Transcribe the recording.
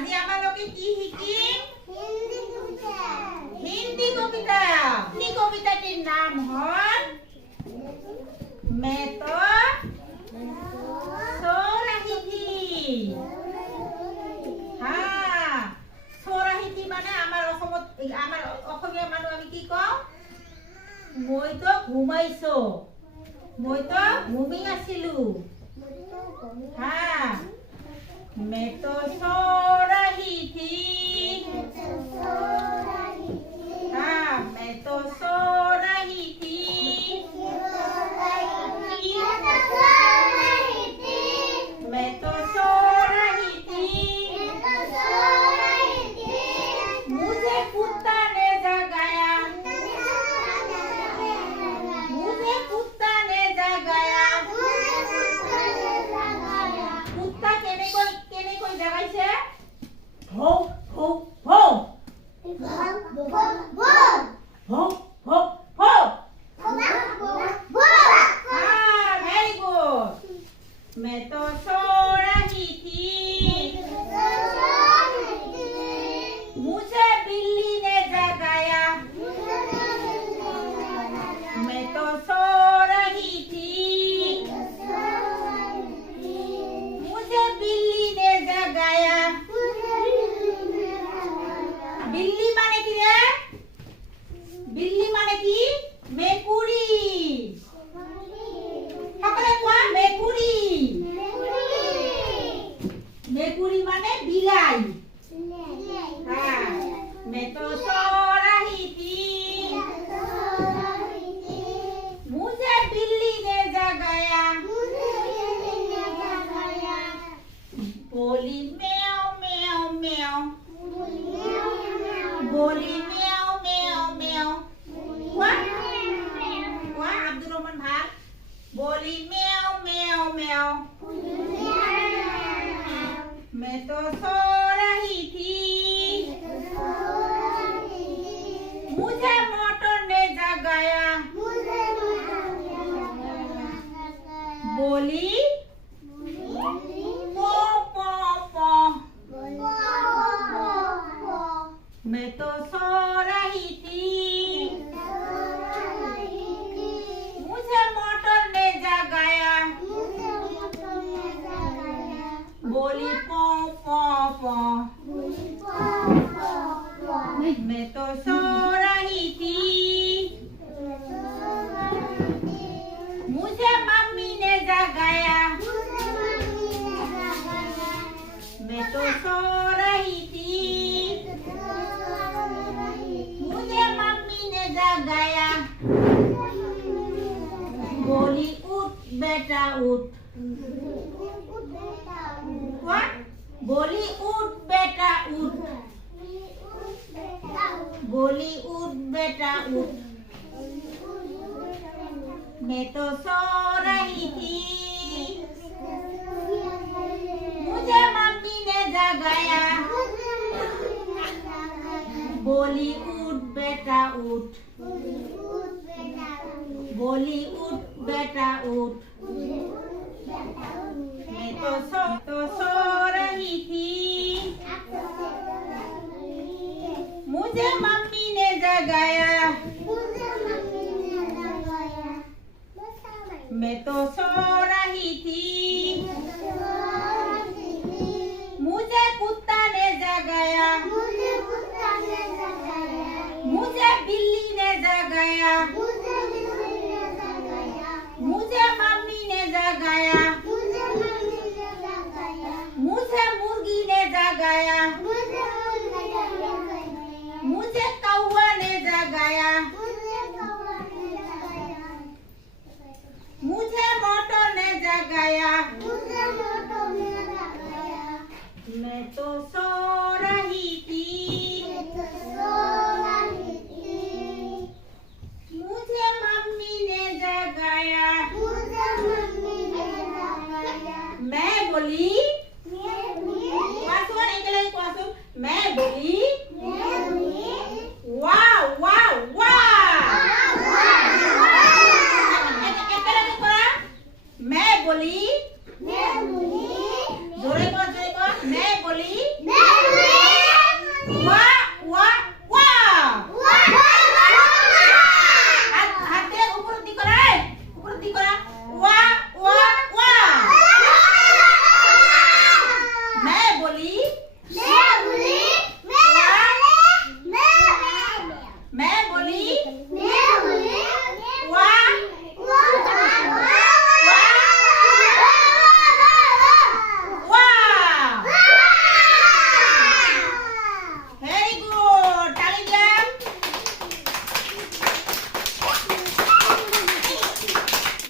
আজি আমালোকে কি শিকিম? হিন্দি কবিতা। হিন্দি কবিতা। হিন্দি কবিতাটির নাম হল मैं तो सो रही थी। हाँ, सो रही थी माने আমার অসমীয়া মানুহ আমি কি কওঁ? মই তো ঘুমাইছো। মই তো ঘুমি আছিলো। हाँ, मैं तो सो रही थी। हाँ, मैं तो सो रही थी। मैं तो सो रही थी। मुझे कुत्ता ने जगाया। मुझे कुत्ता ने जगाया। कुत्ता केने कोई जगाइছে? भौ भौ भौ भौ भौ भौ। हाँ, वेरी गुड। मैं तो सो रही थी। मुझे बिल्ली ने जगाया। मैं तो सो रही थी। मुझे बिल्ली ने जगाया। बिल्ली माने কি রে? बिल्ली माने কি? মেকুৰী। সকলে কোৱা মেকুৰী। মেকুৰী মানে বিলাই। हाँ, मैं तो सो रही थी। मुझे बिल्ली ने जगाया। बोली म्याऊ म्याऊ म्याऊ। बोली म्याऊ म्याऊ म्याऊ। वाह अब्दुल रहमान भाग। बोली म्याऊ म्याऊ म्याऊ। मैं तो सो रही थी। मुझे मोटर ने जगाया। बोली पो पो पो। मैं तो सो रही थी। मुझे मोटर ने जगाया। बोली पो पो पो। मैं तो सो रही थी। मुझे मम्मी ने जगाया। मैं तो सो रही थी। मुझे मम्मी ने जगाया। बोली उठ बेटा उठ। What? बोली उठ बेटा उठ। बोली उठ बेटा उठ। मैं तो सो रही थी। मुझे मम्मी ने जगाया। बोली उठ बेटा उठ। बोली उठ बेटा उठ। मैं तो सो रही थी। मुझे मम्मी ने जगाया। मैं तो सो रही थी। मुझे कुत्ता ने जगाया। मुझे बिल्ली ने जगाया। मुझे मम्मी ने जगाया। मुझे मुर्गी ने जगाया। मुझे कौवा ने जगाया। मुझे मोटर ने जगाया। मैं तो